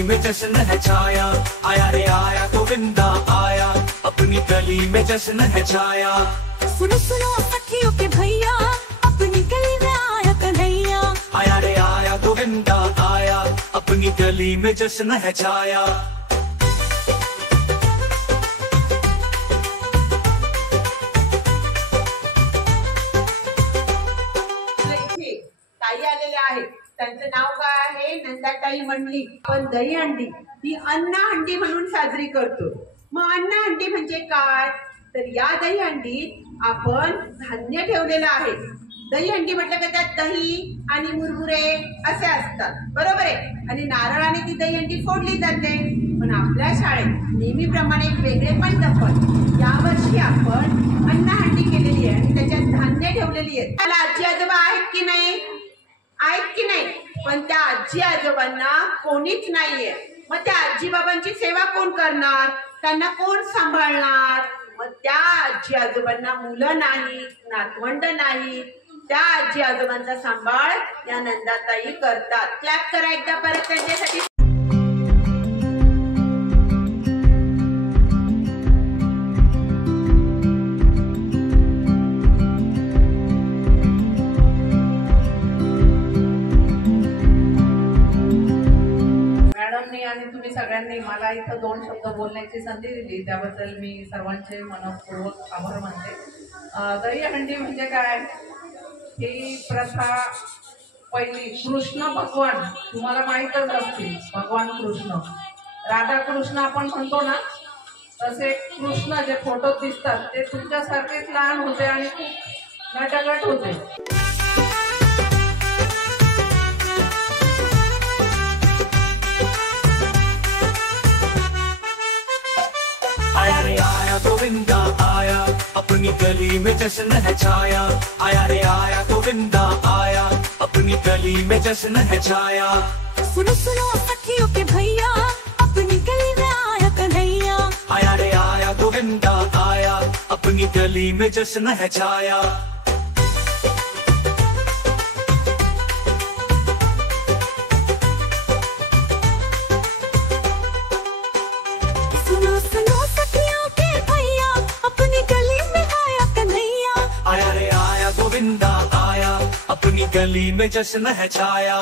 गली में जश्न है छाया, आया रे आया गोविंदा आया, अपनी गली में जश्न है छाया। सुनो सुनो सखियों के भैया, अपनी गली में आया कन्हैया, आया रे आया गोविंदा आया, अपनी गली में जश्न है छाया। ताई आलेल्या आहेत, त्यांचं नाव काय आहे? नंदाताई मंडलिक. आपण दहीहंडी ही अन्नहंडी म्हणून साजरी करतो. मग अन्नहंडी म्हणजे काय? तर या दहीहंडीत आपण धान्य ठेवलेलं आहे. दहीहंडी म्हटलं का त्यात दही आणि मुरमुरे असे असतात, बरोबर आहे. आणि नारळाने ती दहीहंडी फोडली जाते. पण आपल्या शाळेत नेहमीप्रमाणे एक वेगळेपण जपत यावर्षी आपण अन्नहंडी केलेली आहे आणि त्याच्यात धान्य ठेवलेली आहे. त्याला आजी आजोबा आहेत की नाही? आहेत की नाही? पण त्या आजी आजोबांना कोणीच नाहीये. मग त्या आजी बाबांची सेवा कोण करणार? त्यांना कोण सांभाळणार? मग त्या आजी आजोबांना मुलं नाही, नातवंड नाही. त्या आजी आजोबांचा सांभाळ या नंदाताई करतात. क्लॅप करा एकदा परत त्यांच्यासाठी. आणि तुम्ही सगळ्यांनी मला इथं 2 शब्द बोलण्याची संधी दिली त्याबद्दल मी सर्वांचे मनपूर्वक आभार मानते. दहीहंडी म्हणजे काय? ही प्रथा पहिली कृष्ण भगवान, तुम्हाला माहीतच असतील, भगवान कृष्ण, राधाकृष्ण आपण म्हणतो ना, तसे कृष्ण जे फोटोत दिसतात ते तुमच्यासारखेच लहान होते आणि खूप नटगट होते. आया रे आया गोविंदा आया, अपनी गली में जश्न है छाया, आया रे आया गोविंदा आया, अपनी गली में जश्न है छाया। सुनो सुनो सखियों के भैया, अपनी गली में आया कन्हैया, आया रे आया गोविंदा आया, अपनी गली में जश्न है छाया। सुनो सुनो सखियों के भैया, अपनी गली में आया कन्हैया, आया रे आया गोविंदा आया, अपनी गली में जश्न है छाया।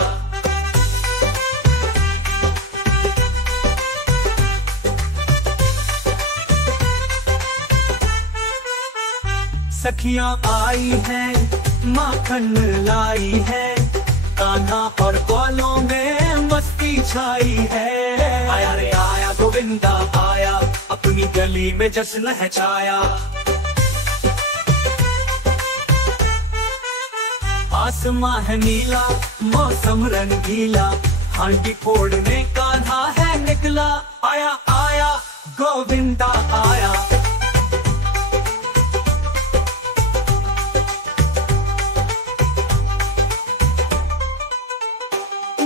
सखियां आई हैं, माखन लाई है, कान्हा और कोलों में मस्ती छाई है। आया रे आया गोविंदा आया, अपनी गली में जश्न है छाया। आसमां है नीला, मौसम रंगीला, हांडी फोड़ने कान्हा है निकला। आया आया गोविंदा आया।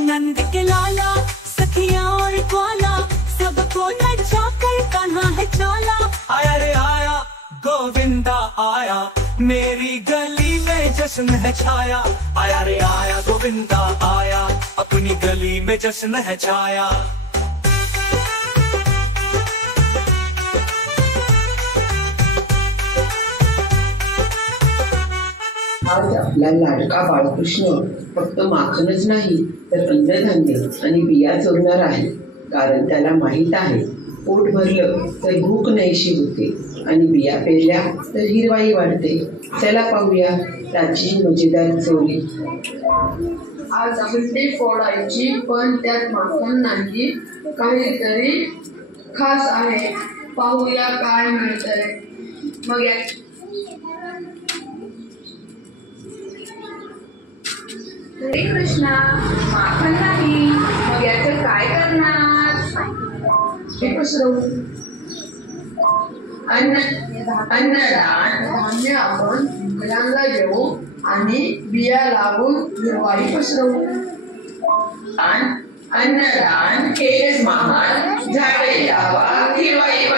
नंद के लाला, सखिया और ग्वाला, सबको नचा कर कान्हा है चाला। आया रे आया गोविंदा आया, मेरी गली में जश्न है छाया। आया रे आया गोविंदा आया, अपनी गली में जश्न है छाया। आज आपला लाडका बाळकृष्ण फक्त माखनच नाही तर अन्नधान्य आणि बिया चोरणार आहे. कारण त्याला माहीत आहे पोट भरलं तर भूक नाहीशी होते आणि बिया पेरल्या तर हिरवाई वाढते. चला पाहूया त्याची मजेदार चोरी. आज अंडी फोडायची पण त्यात माखन नाही, काहीतरी खास आहे. पाहूया काय मिळतंय. मग हरे कृष्णा, माखन नाही, मग याचं काय करणार? हे पसरवू. अन्नदान धान्य आपण मुलांना देऊ आणि बिया लावून हिरवाई पसरवू. अन्नदान केस महान, झाडे लावा हिरवाई